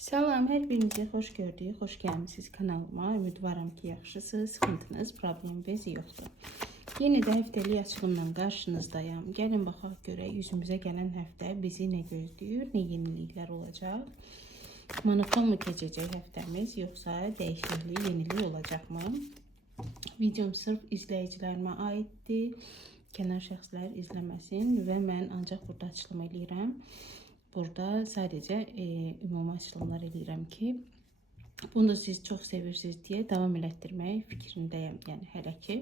Salam, hər birinizi xoş gördük, xoş gəlmisiniz kanalıma. Ümidvaram ki, yaxşısınız, sıxıntınız, probleminiz yoxdur. Yenə də həftəlik açılımla qarşınızdayım. Gəlin baxaq görək yüzümüzə gələn həftə bizi nə gözləyir, nə yeniliklər olacaq. Monoton mu keçəcək həftəmiz, yoxsa dəyişiklik, yenilik olacaqmı? Videom sırf izləyicilərimə aiddir. Kənar şəxslər izləməsin və mən ancaq burada açılım edirəm. Burada sadəcə ümumi açılımlar edirəm ki, bunu da siz çox sevirsiniz deyə davam elətdirmək fikrindəyəm. Yəni hələ ki,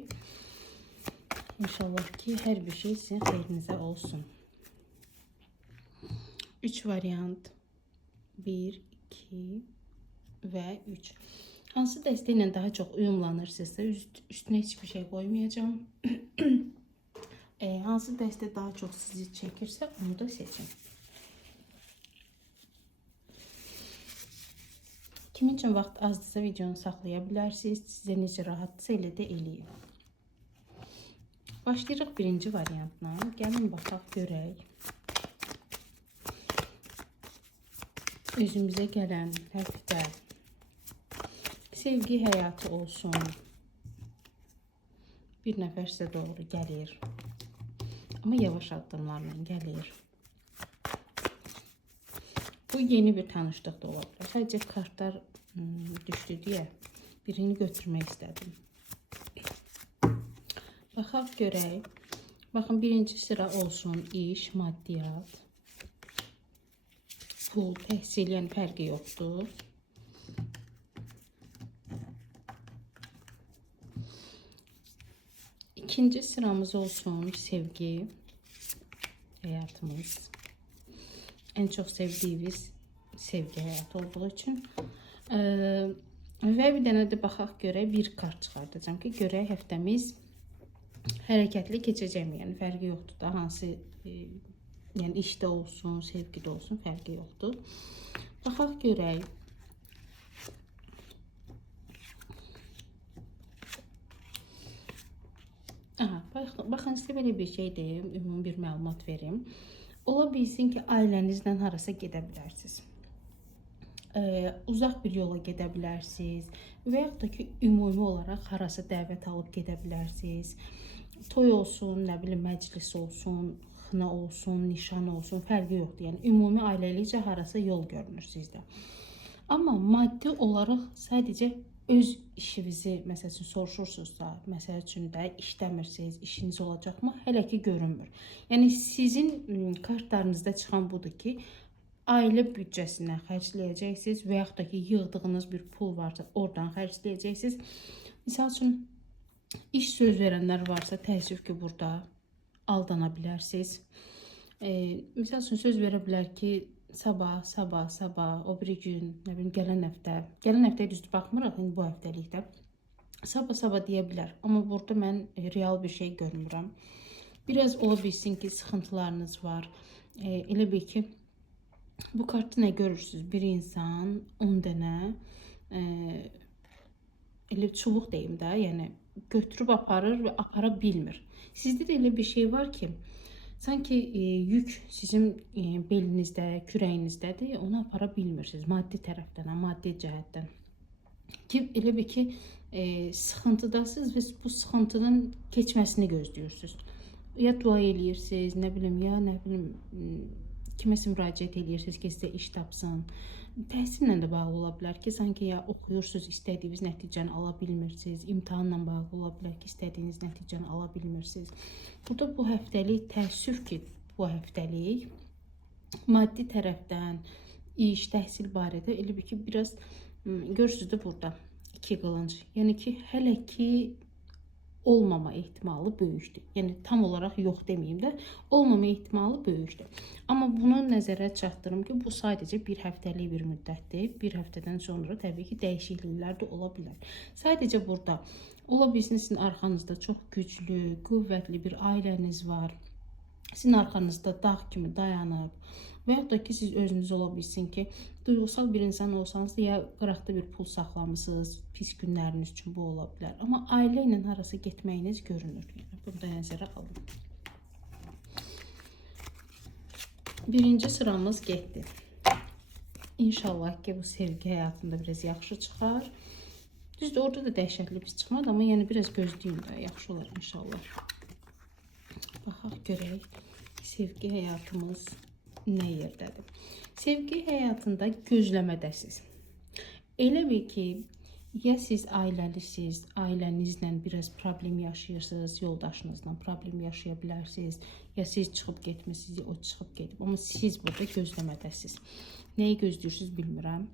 inşallah ki, hər bir şey sizin xeyrinizə olsun. 3 variant. 1, 2 və 3. Hansı dəstə ilə daha çox uyumlanırsınızsa üstünə heç bir şey qoymayacağım. Hansı dəstə daha çox sizi çəkirsə onu da seçin. Kimin üçün vaxt azdırsa videonu saxlaya bilərsiniz. Sizə necə rahatdırsa elə də eləyin. Başlayırıq birinci variantla. Gəlin baxaq görək. Özümüzə gələn həftə sevgi həyatı olsun. Bir nəfər sizə doğru gəlir. Amma yavaş addımlarla gəlir. Bu yeni bir tanışlıq da ola bilər. Sadəcə kartlar düşdü deyə birini götürmək istədim. Baxaq görək. Baxın, birinci sıra olsun iş, maddiyyat, pul, təhsil, yəni fərqi yoxdur. İkinci sıramız olsun sevgi, həyatımız. En çok sevdiyimiz sevgi həyatı olduğu üçün. Və bir dənə də baxaq görək, bir kart çıxardacağım ki, görək həftəmiz hərəkətli keçəcəkmi? Yəni fərqi yoxdur da, hansı yəni işdə olsun, sevgidə olsun, fərqi yoxdur. Baxaq görək. Baxın, sizə belə bir şey deyim, ümumi bir məlumat verim. Ola bilsin ki, ailənizlə harasa gedə bilərsiniz. Uzaq bir yola gedə bilərsiniz. Və yaxud da ki, ümumi olaraq harasa dəvət alıb gedə bilərsiniz. Toy olsun, nə bilim, məclis olsun, xına olsun, nişan olsun, fərqi yoxdur. Yəni, ümumi ailəlikcə harasa yol görünür sizdə. Amma maddi olaraq sadəcə öz işinizi, məsəl üçün, soruşursunuzsa, məsəl üçün də işləmirsiniz, işiniz olacaqmı? Hələ ki, görünmür. Yəni, sizin kartlarınızda çıxan budur ki, ailə büdcəsindən xərcləyəcəksiniz və yaxud da ki, yığdığınız bir pul varsa, oradan xərcləyəcəksiniz. Misal üçün, iş söz verənlər varsa, təəssüf ki, burada aldana bilərsiniz. Misal üçün, söz verə bilər ki, sabah, o biri gün, nə bilim, gələn həftə düzdür baxmırıq, bu həftəlikdə. Sabah deyə bilər. Amma burada mən real bir şey görmürəm. Biraz ola bilsin ki, sıxıntılarınız var. Elə bil ki, bu kartı nə görürsünüz? Bir insan 10 dənə elə çubuq deyim də, yəni götürüb aparır və apara bilmir. Sizdə də elə bir şey var ki, sanki yük sizin belinizdə, kürəyinizdədir, onu apara bilmirsiniz maddi tərəfdən, maddi cəhətdən. Ki, elə bir ki, sıxıntıdasınız və bu sıxıntının keçməsini gözləyirsiniz. Ya dua eləyirsiniz, nə bilim, kiməsə müraciət eləyirsiniz ki, sizə iş tapsın. Təhsillə də bağlı ola bilər ki, sanki ya oxuyursunuz, istədiyiniz nəticəni ala bilmirsiniz. İmtahanla bağlı ola bilər ki, istədiyiniz nəticəni ala bilmirsiniz. Burada bu həftəlik, təəssüf ki, bu həftəlik maddi tərəfdən, iş, təhsil barədə elə bir ki, biraz görürsünüz də burada 2 qılınc. Yəni ki, hələ ki, olmama ehtimalı böyükdür. Yəni tam olaraq yox deməyim də, olmama ehtimalı böyükdür. Amma bunu nəzərə çatdırım ki, bu sadəcə bir həftəlik bir müddətdir. Bir həftədən sonra təbii ki, dəyişikliklər də ola bilər. Sadəcə burada ola bilsin sizin arxanızda çox güclü, qüvvətli bir ailəniz var. Sizin arxanızda dağ kimi dayanıb. Və yaxud da ki, siz özünüz ola bilsin ki, duygusal bir insan olsanız da ya qıraqda bir pul saxlamısınız, pis günləriniz üçün bu ola bilər. Amma ailə ilə harasa getməyiniz görünür. Yəni, bunu da nəzərə alın. Birinci sıramız getdi. İnşallah ki bu sevgi həyatında biraz yaxşı çıxar. Düzdür, orada da dəhşətli pis çıxmadı, amma yəni biraz gözləyin də, yaxşı olar inşallah. Baxaq görək, sevgi həyatımız nə yerdədir? Sevgi həyatında gözləmədəsiz. Elə bil ki, ya siz ailəlisiniz, ailənizlə biraz problem yaşayırsınız, yoldaşınızla problem yaşaya bilərsiniz, ya siz çıxıb getmisiniz, ya o çıxıb gedib, amma siz burada gözləmədəsiz. Nəyi gözləyirsiniz bilmirəm.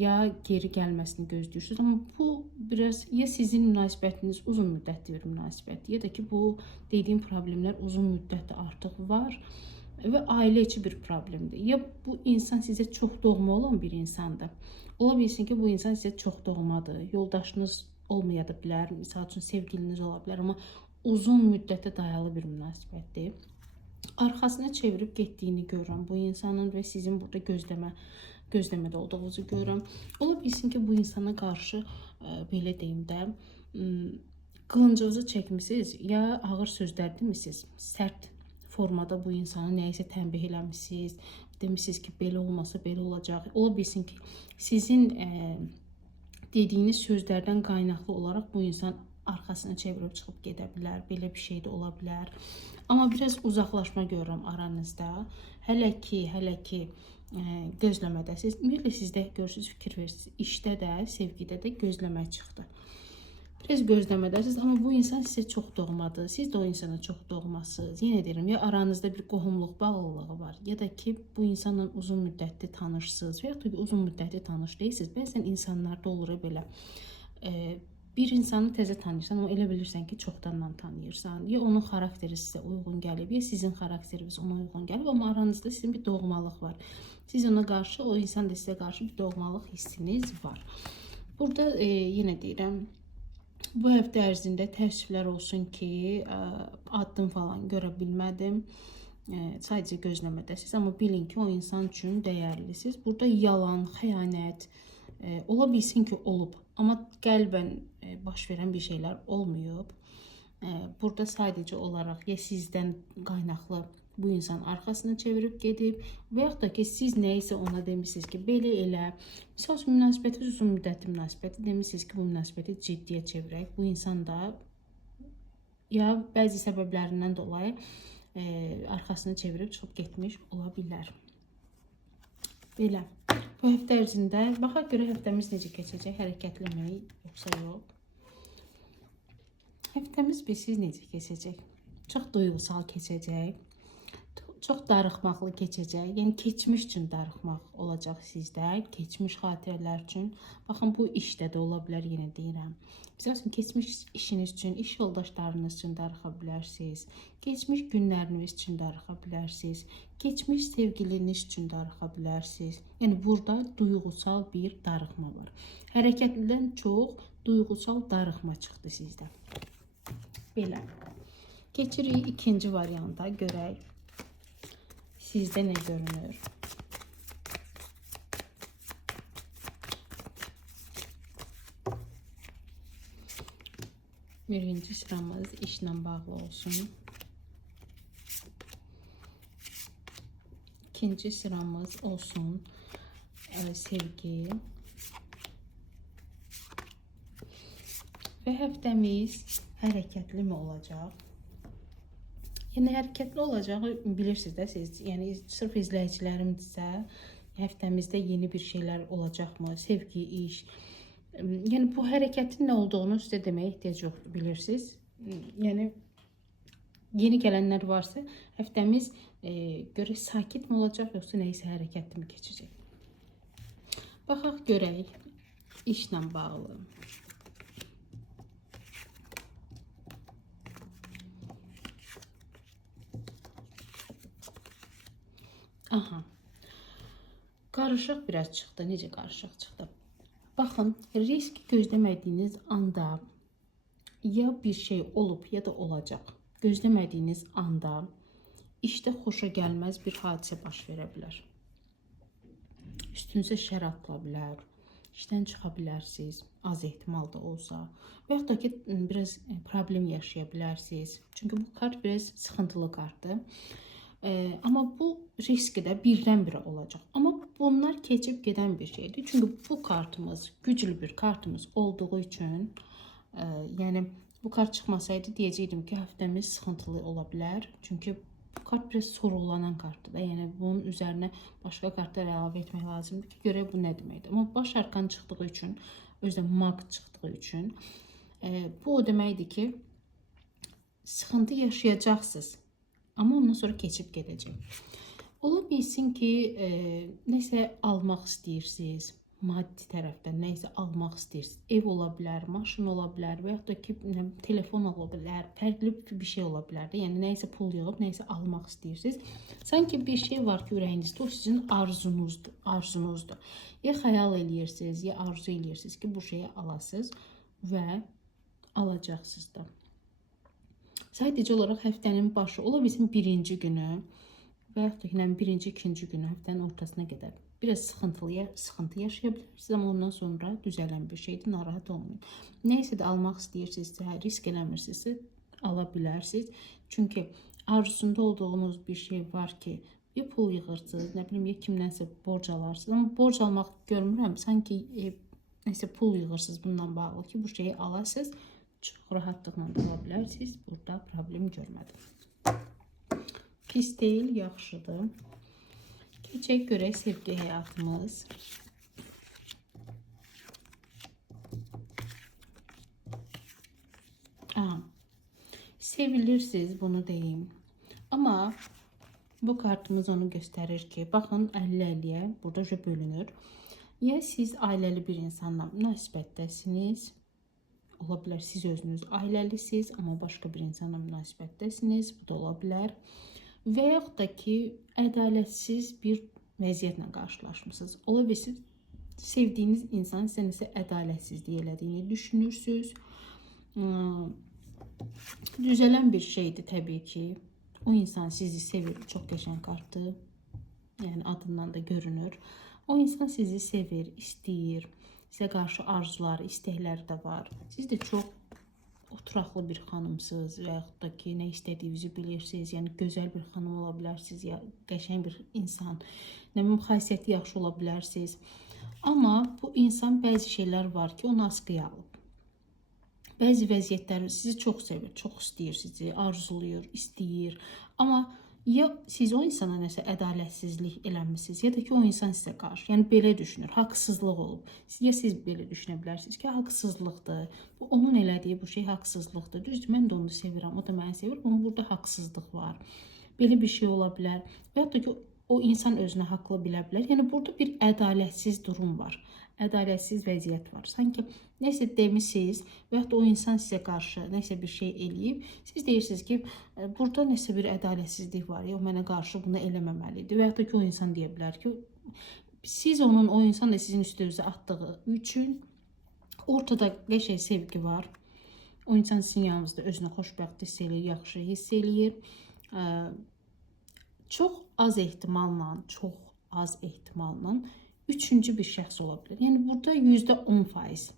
Ya geri gəlməsini gözləyirsiniz, amma bu biraz ya sizin münasibətiniz uzun müddətli bir münasibətdir, ya da ki bu dediyim problemlər uzun müddətli artıq var və ailə içi bir problemdir. Ya bu insan sizə çox doğma olan bir insandır. Ola bilsin ki bu insan sizə çox doğmadır, yoldaşınız olmaya da bilər, misal üçün sevgiliniz ola bilər, amma uzun müddətə dayalı bir münasibətdir. Arxasına çevirib getdiyini görürəm bu insanın və sizin burada gözləmədə olduğunuzu görürəm. Ola bilsin ki bu insana qarşı belə deyim də qılıncınızı çəkmisiniz, ya ağır sözlər demisiniz, sərt formada bu insanı nəyisə tənbih eləmişsiniz, demişsiniz ki belə olmasa belə olacaq. Ola bilsin ki sizin dediyiniz sözlərdən qaynaqlı olaraq bu insan arxasını çevirib çıxıb gedə bilər, belə bir şey də ola bilər. Amma biraz uzaqlaşma görürəm aranızda. Hələ ki gözləmədəsiz. Ümumiyyətlə sizdə görürsünüz, fikir verirsiniz. İşdə də, sevgidə də gözləmə çıxdı. Biraz gözləmədəsiz, amma bu insan sizə çox doğmadır. Siz də o insana çox doğmasınız. Yenə deyirəm, ya aranızda bir qohumluq bağlılığı var, ya da ki bu insanla uzun müddətli tanışsınız və ya da ki uzun müddətli tanış deyilsiniz. Bəzən insanlarda olur belə. Bir insanı təzə tanıyırsan, amma elə bilirsən ki çoxdandan tanıyırsan. Ya onun xarakteri sizə uyğun gəlib, ya sizin xarakteriniz ona uyğun gəlib, amma aranızda sizin bir doğmalıq var. Siz ona qarşı, o insan da sizə qarşı bir doğmalıq hissiniz var. Burada yenə deyirəm, bu həftə ərzində təəssüflər olsun ki, addım falan görə bilmədim. Sadəcə gözləmədəsiz, amma bilin ki o insan üçün dəyərlisiniz. Burada yalan, xəyanət ola bilsin ki olub, amma qəlbən baş verən bir şeylər olmayıb. Burada sadəcə olaraq ya sizdən qaynaqlı bu insan arxasını çevirib gedib və yaxud da ki siz nəyisə ona demişsiniz ki belə elə. Misal üçün münasibətiniz uzun müddətli münasibətdir, demişsiniz ki bu münasibəti ciddiyə çevirək. Bu insan da ya bəzi səbəblərindən dolayı arxasını çevirib çıxıb getmiş ola bilər. Belə. Bu həftə ərzində baxaq görə həftəmiz necə keçəcək, hərəkətləmək yoxsa yox. Həftəmiz bilsiz necə keçəcək. Çox duygusal keçəcək. Çox darıxmaqlı keçəcək. Yəni keçmiş üçün darıxmaq olacaq sizdə, keçmiş xatirələr üçün. Baxın bu işdə də ola bilər, yenə deyirəm. Məsələn, keçmiş işiniz üçün, iş yoldaşlarınız üçün darıxa bilərsiniz. Keçmiş günləriniz üçün darıxa bilərsiniz. Keçmiş sevgiliniz üçün darıxa bilərsiniz. Yəni burada duygusal bir darıxma var. Hərəkətlidən çox duygusal darıxma çıxdı sizdə. Belə. Keçirik ikinci varianta, görək. Sizdə nə görünür? Birinci sıramız işlə bağlı olsun. İkinci sıramız olsun sevgi. Və həftəmiz hərəkətli mi olacaq? Yəni hərəkətli olacağı bilirsiniz də siz. Yəni sırf izləyicilərimdirsə, həftəmizdə yeni bir şeylər olacaqmı? Sevgi, iş. Yəni bu hərəkətin nə olduğunu sizə deməyə ehtiyac yoxdur, bilirsiniz. Yəni yeni gələnlər varsa, həftəmiz görək sakit mi olacaq, yoxsa nəyisə hərəkətli mi keçəcək? Baxaq görək işlə bağlı. Aha. Qarışıq biraz çıxdı. Necə qarışıq çıxdı? Baxın, risk gözləmədiyiniz anda ya bir şey olub, ya da olacaq. Gözləmədiyiniz anda işdə xoşa gəlməz bir hadisə baş verə bilər. Üstünüzə şər atıla bilər. İşdən çıxa bilərsiniz, az ehtimal da olsa. Və yaxud da ki, biraz problem yaşaya bilərsiniz. Çünki bu kart biraz sıxıntılı kartdır. Amma bu riski də birdən-birə olacaq. Amma Bunlar keçib gedən bir şeydir. Çünki bu kartımız güclü bir kartımız olduğu üçün, yəni bu kart çıxmasaydı deyəcəkdim ki, həftəmiz sıxıntılı ola bilər. Çünki bu kart biraz sorğulanan kartdır da. Yəni bunun üzərinə başqa kartlar əlavə etmək lazımdır ki, görək bu nə deməkdir. Amma baş arkan çıxdığı üçün, özdə mag çıxdığı üçün, bu o deməkdir ki, sıxıntı yaşayacaqsınız. Amma ondan sonra keçib gedəcək. Ola bilsin ki, nəsə almaq istəyirsiniz. Maddi tərəfdən nəsə almaq istəyirsiniz. Ev ola bilər, maşın ola bilər və yaxud da ki, telefon ola bilər, fərqli bir şey ola bilər də. Yəni nəsə pul yığıb, nəsə almaq istəyirsiniz. Sanki bir şey var ki, ürəyinizdə, o sizin arzunuzdur. Ya xəyal eləyirsiniz, ya arzu eləyirsiniz ki, bu şeyi alasınız və alacaqsınız da. Sadəcə olaraq həftənin başı, ola bilsin birinci günü və yaxud da birinci, ikinci günü, həftənin ortasına qədər biraz sıxıntı yaşaya bilərsiniz, amma ondan sonra düzələn bir şeydir, narahat olmayın. Nəysə də almaq istəyirsinizsə, risk eləmirsinizsə, ala bilərsiniz. Çünki arzusunda olduğunuz bir şey var ki, ya pul yığırsınız, nə bilim, ya kimdənsə borc alarsınız. Amma borc almaq görmürəm, sanki nəsə pul yığırsınız bundan bağlı ki, bu şeyi alasınız, çox rahatlıqla da ala bilərsiniz. Burada problem görmədim. Pis deyil, yaxşıdır. Keçək görək sevgi həyatımız. Sevilirsiniz, bunu deyim. Amma bu kartımız onu göstərir ki, baxın 50-50-yə burada bölünür. Ya siz ailəli bir insanla münasibətdəsiniz, ola bilər siz özünüz ailəlisiniz, amma başqa bir insanla münasibətdəsiniz, bu da ola bilər. Və yaxud da ki, ədalətsiz bir vəziyyətlə qarşılaşmışsınız. Ola bilsin, sevdiyiniz insan sizə nəsə ədalətsizlik elədiyini düşünürsünüz. Düzələn bir şeydir təbii ki. O insan sizi sevir, çox qəşəng kartdır. Yəni adından da görünür. O insan sizi sevir, istəyir. Sizə qarşı arzuları, istəkləri də var. Siz də çox oturaqlı bir xanımsınız və yaxud da ki, nə istədiyinizi bilirsiniz. Yəni gözəl bir xanım ola bilərsiniz, ya qəşəng bir insan, nə bilim, xasiyyəti yaxşı ola bilərsiniz. Amma bu insan bəzi şeylər var ki, onu askıya alıb. Bəzi vəziyyətlər sizi çox sevir, çox istəyir sizi, arzulayır, istəyir. Amma ya siz o insana nəsə ədalətsizlik eləmişsiniz, ya da ki, o insan sizə qarşı, yəni belə düşünür, haqsızlıq olub. Ya siz belə düşünə bilərsiniz ki, haqsızlıqdır, bu onun elədiyi bu şey haqsızlıqdır. Düzdür, mən də onu sevirəm, o da məni sevir, amma burada haqsızlıq var. Belə bir şey ola bilər. Və yaxud da ki, o insan özünə haqlı bilə bilər. Yəni burada bir ədalətsiz durum var. Ədalətsiz vəziyyət var. Sanki nəsə demişsiniz və yaxud da o insan sizə qarşı nəsə bir şey eləyib. Siz deyirsiniz ki, burada nəsə bir ədalətsizlik var, o mənə qarşı bunu eləməməlidir. Və yaxud da ki, o insan deyə bilər ki, siz onun, o insan da sizin üstünüzə atdığı üçün ortada qəşəng sevgi var. O insan sizin yanınızda özünü xoşbəxt hiss eləyir, yaxşı hiss eləyir. Çox az ehtimalla üçüncü bir şəxs ola bilər. Yəni burada %10%.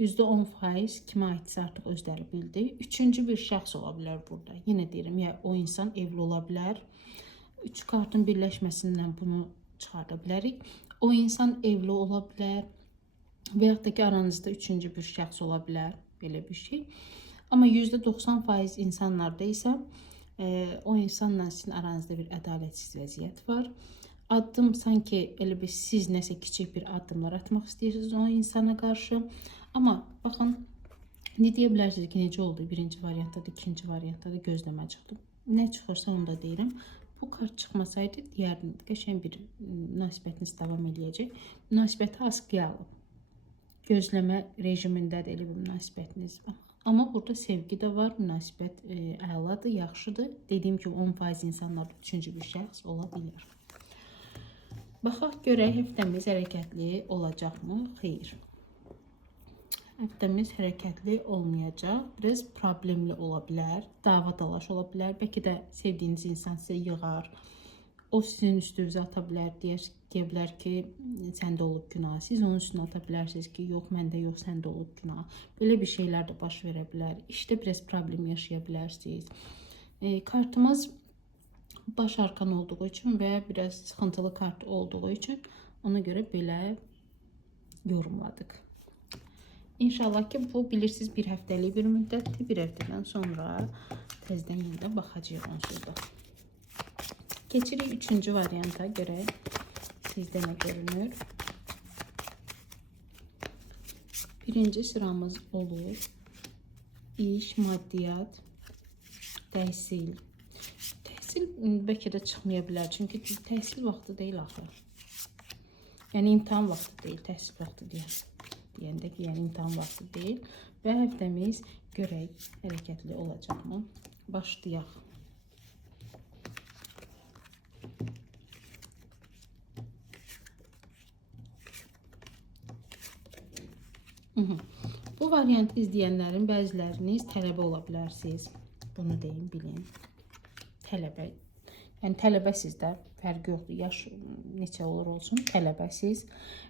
%10% kimə aidsə artıq özləri bildi. Üçüncü bir şəxs ola bilər burada. Yenə deyirəm, ya o insan evli ola bilər. Üç kartın birləşməsindən bunu çıxarda bilərik. O insan evli ola bilər. Və yaxud da ki, aranızda üçüncü bir şəxs ola bilər. Belə bir şey. Amma %90% insanlarda isə o insanla sizin aranızda bir ədalətsiz vəziyyət var. Addım sanki elə bir siz nəsə kiçik bir addımlar atmaq istəyirsiniz o insana qarşı. Amma baxın, ne deyə bilərsiniz ki, necə oldu? Birinci variantda da, ikinci variantda da gözləmə çıxdı. Nə çıxırsa onu da deyirəm. Bu kart çıxmasaydı, deyərdim, qəşəng bir münasibətiniz davam eləyəcək. Münasibəti askıya alıb. Gözləmə rejimindədir elə bir münasibətiniz var. Amma burada sevgi də var, münasibət əladır, yaxşıdır. Dediyim kimi 10% insanlarda üçüncü bir şəxs ola bilər. Baxaq görək, həftəmiz hərəkətli olacaqmı? Xeyr. Həftəmiz hərəkətli olmayacaq. Biraz problemli ola bilər. Dava dalaş ola bilər. Bəlkə də sevdiyiniz insan sizə yığar. O sizin üstünüzə ata bilər. Deyə bilər ki, səndə olub günah. Siz onun üstünə ata bilərsiniz ki, yox, məndə yox, səndə olub günah. Belə bir şeylər də baş verə bilər. İşdə biraz problem yaşaya bilərsiniz. Kartımız baş arkan olduğu için ve biraz sıkıntılı kart olduğu için ona göre belə yorumladık. İnşallah ki bu bilirsiniz bir həftəlik bir müddətdir. Bir həftədən sonra tezdən yenidən baxacağıq onsuz da. Keçirik üçüncü varianta, görək sizdə nə görünür. Birinci sıramız olur. İş, maddiyat, təhsil. Təhsil bəlkə də çıxmaya bilər. Çünki təhsil vaxtı deyil axı. Yəni imtahan vaxtı deyil, təhsil vaxtı deyəndə ki, yəni imtahan vaxtı deyil. Və həftəmiz görək hərəkətli olacaqmı? Başlayaq. Bu variantı izləyənlərin bəziləriniz tələbə ola bilərsiniz. Bunu deyim, bilin. Tələbə. Yəni tələbəsiz də, fərqi yoxdur. Yaş neçə olur olsun, tələbəsiz.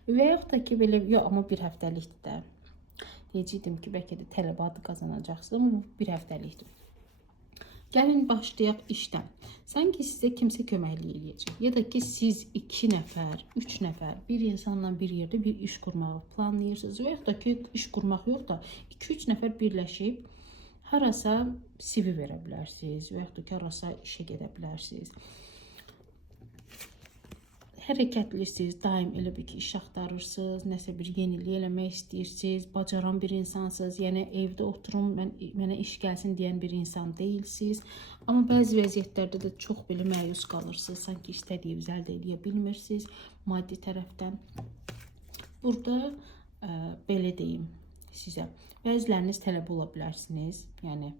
Və yaxud da ki, belə, yox, amma bir həftəlikdir də. Deyəcəkdim ki, bəlkə də tələbə adı qazanacaqsınız, amma bir həftəlikdir. Gəlin başlayaq işdən. Sanki sizə kimsə köməklik eləyəcək. Ya da ki, siz 2 nəfər, 3 nəfər bir insanla bir yerdə bir iş qurmağı planlayırsınız. Və yaxud da ki, iş qurmaq yox da 2-3 nəfər birləşib harasa CV verə bilərsiniz. Və yaxud da ki, harasa işə gedə bilərsiniz. Hərəkətlisiniz, daim elə bir ki, iş axtarırsınız, nəsə bir yenilik eləmək istəyirsiniz, bacaran bir insansınız, yəni evdə oturum, mənə iş gəlsin deyən bir insan deyilsiniz. Amma bəzi vəziyyətlərdə də çox belə məyus qalırsınız, sanki istədiyiniz əldə edə bilmirsiniz maddi tərəfdən. Burada belə deyim sizə, bəziləriniz tələbə ola bilərsiniz, yəni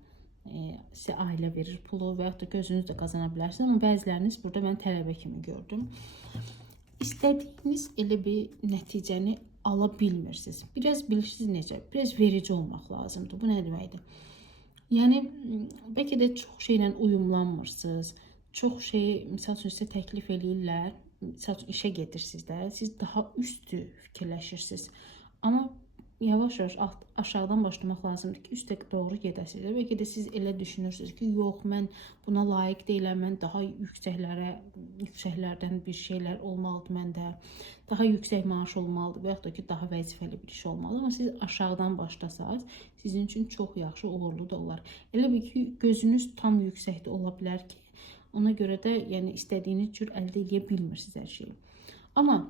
sizə ailə verir pulu və yaxud da ki, özünüz də qazana bilərsiniz, amma bəziləriniz burada mən tələbə kimi gördüm. İstədiyiniz elə bir nəticəni ala bilmirsiniz. Biraz bilirsiniz necə, biraz verici olmaq lazımdır. Bu nə deməkdir? Yəni, bəlkə də çox şeylə uyumlanmırsınız, çox şeyi, misal üçün sizə təklif eləyirlər, misal üçün işə gedirsiniz də, siz daha üstü fikirləşirsiniz. Amma yavaş-yavaş aşağıdan başlamaq lazımdır ki, üstə doğru gedəsiniz. Bəlkə də siz elə düşünürsünüz ki, yox, mən buna layiq deyiləm, mən daha yüksəklərdən bir şeylər olmalıdır məndə, daha yüksək maaş olmalıdır və yaxud da ki, daha vəzifəli bir iş olmalıdır. Amma siz aşağıdan başlasanız, sizin üçün çox yaxşı, uğurlu da olar. Elə bir ki, gözünüz tam yüksəkdə ola bilər ki, ona görə də yəni istədiyiniz cür əldə edə bilmirsiniz hər şeyi. Amma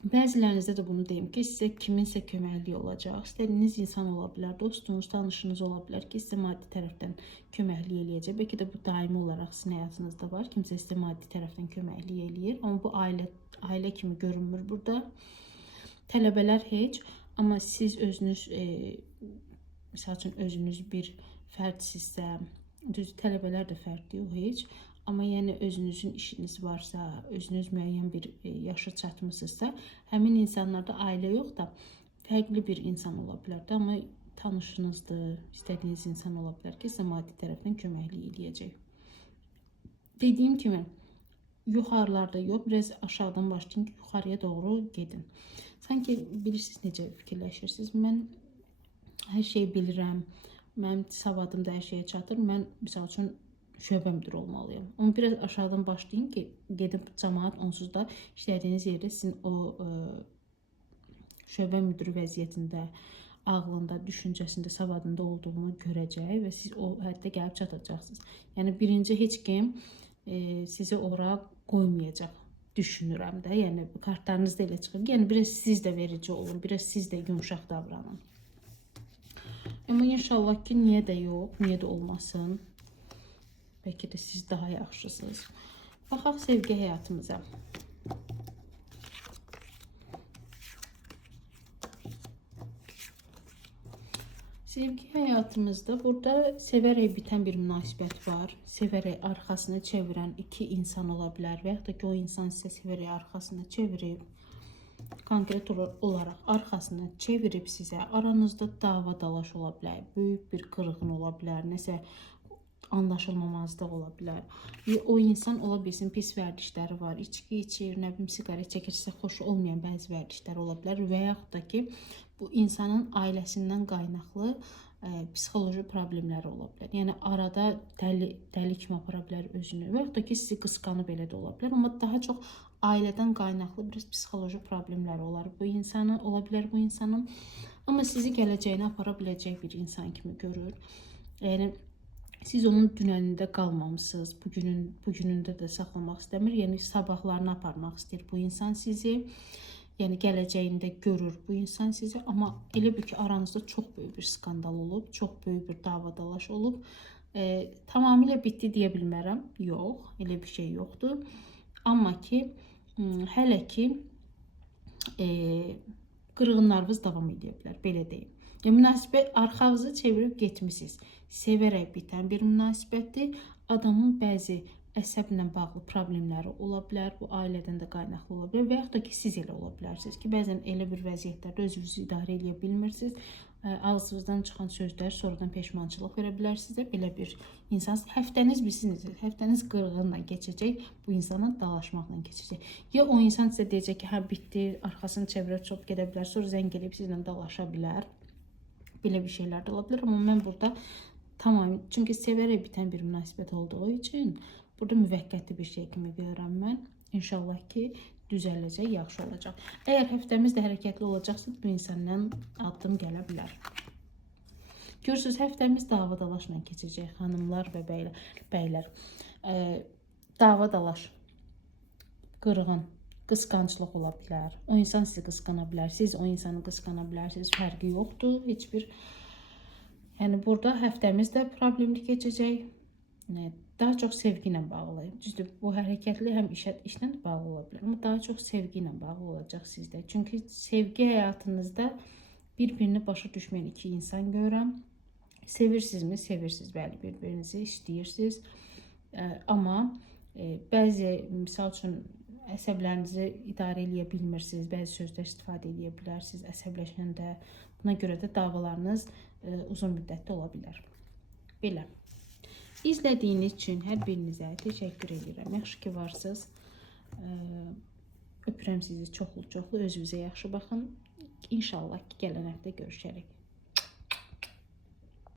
bəzilərinizdə də bunu deyim ki, sizə kiminsə köməkliyi olacaq. İstədiyiniz insan ola bilər, dostunuz, tanışınız ola bilər ki, sizə maddi tərəfdən köməkliyi eləyəcək. Bəlkə də bu daimi olaraq sizin həyatınızda var. Kimsə sizə maddi tərəfdən köməkliyi eləyir. Amma bu ailə kimi görünmür burada. Tələbələr heç. Amma siz özünüz, misal üçün özünüz bir fərdsinizsə, düz tələbələr də fərd yox heç. Amma yəni özünüzün işiniz varsa, özünüz müəyyən bir yaşa çatmışsınızsa, həmin insanlarda ailə yox da fərqli bir insan ola bilər də, amma tanışınızdır, istədiyiniz insan ola bilər ki, sizə maddi tərəfdən köməklik eləyəcək. Dediyim kimi, yuxarılarda yox, biraz aşağıdan başlayın ki, yuxarıya doğru gedin. Sanki bilirsiniz necə fikirləşirsiniz, mən hər şeyi bilirəm, mənim savadım da hər şeyə çatır, mən misal üçün şöbə müdürü olmalıyım. Amma biraz aşağıdan başlayın ki, gedib cəmaət onsuz da işlədiyiniz yerdə sizin o şöbə müdürü vəziyyətində, ağlında, düşüncəsində, savadında olduğunu görəcək və siz o həddə gəlib çatacaqsınız. Yəni birinci heç kim sizi ora qoymayacaq, düşünürəm də. Yəni kartlarınız da elə çıxır. Yəni biraz siz də verici olun, biraz siz də yumşaq davranın. Amma inşallah ki, niyə də yox, niyə də olmasın. Bəlkə də siz daha yaxşısınız. Baxaq sevgi həyatımıza. Sevgi həyatımızda burada sevərək bitən bir münasibət var. Sevərək arxasını çevirən iki insan ola bilər və yaxud da ki, o insan sizə sevərək arxasını çevirib, konkret olaraq arxasını çevirib sizə, aranızda dava dalaş ola bilər, böyük bir qırğın ola bilər, nəsə anlaşılmamazlıq ola bilər. O insan ola bilsin pis vərdişləri var, içki içir, nə bilim siqaret çəkirsə xoş olmayan bəzi vərdişlər ola bilər və yaxud da ki bu insanın ailəsindən qaynaqlı psixoloji problemləri ola bilər. Yəni arada dəli kimi apara bilər özünü və yaxud da ki sizi qısqanıb elə də ola bilər, amma daha çox ailədən qaynaqlı biraz psixoloji problemləri olar bu insanın, ola bilər bu insanın, amma sizi gələcəyinə apara biləcək bir insan kimi görür. Yəni siz onun dünənində qalmamısınız, bugünündə də saxlamaq istəmir, yəni sabahlarını aparmaq istəyir bu insan sizi. Yəni gələcəyində görür bu insan sizi, amma elə bil ki aranızda çox böyük bir skandal olub, çox böyük bir davadalaş olub. Tamamilə bitdi deyə bilmərəm. Yox, elə bir şey yoxdur. Amma ki hələ ki qırğınlarınız davam edə bilər, belə deyim. Münasibət arxanızı çevirib getmisiniz. Sevərək bitən bir münasibətdir. Adamın bəzi əsəblə bağlı problemləri ola bilər, bu ailədən də qaynaqlı ola bilər və yaxud da ki siz elə ola bilərsiniz ki, bəzən elə bir vəziyyətlərdə özünüzü idarə edə bilmirsiniz. Ağzınızdan çıxan sözlər sonradan peşmançılıq verə bilər sizə. Belə bir insansınız. Həftəniz bilsiniz, həftəniz qırğınla keçəcək, bu insana dalaşmaqla keçəcək. Ya o insan sizə deyəcək ki, hə bitdi, arxasını çevirib çox gedə bilər, sonra zəng edib sizlə dalaşa bilər. Belə bir şeylər də ola bilər, amma mən burada tamamilə, çünki sevərək bitən bir münasibət olduğu üçün burada müvəqqəti bir şey kimi görürəm mən. İnşallah ki düzələcək, yaxşı olacaq. Əgər həftəmiz də hərəkətli olacaqsa, bu insandan addım gələ bilər. Görürsünüz, həftəmiz dava-dalaşla keçəcək, xanımlar və bəylər. Dava-dalaş, qırğın, qısqanclıq ola bilər. O insan sizi qısqana bilər, siz o insanı qısqana bilərsiniz. Fərqi yoxdur, heç bir. Yəni burada həftəmiz də problemli keçəcək. Daha çox sevgi ilə bağlı. Düzdür, bu hərəkətli həm işlə də bağlı ola bilər, amma daha çox sevgi ilə bağlı olacaq sizdə. Çünki sevgi həyatınızda bir-birini başa düşməyən iki insan görürəm. Sevirsinizmi? Sevirsiniz, bəli, bir-birinizi istəyirsiniz. Amma bəzi, misal üçün, əsəblərinizi idarə edə bilmirsiniz, bəzi sözlər istifadə edə bilərsiniz əsəbləşəndə. Buna görə də davalarınız uzun müddətli ola bilər. Belə. İzlədiyiniz üçün hər birinizə təşəkkür edirəm. Yaxşı ki varsınız. Öpürəm sizi çoxlu-çoxlu. Özünüzə yaxşı baxın. İnşallah ki gələn həftə görüşərik.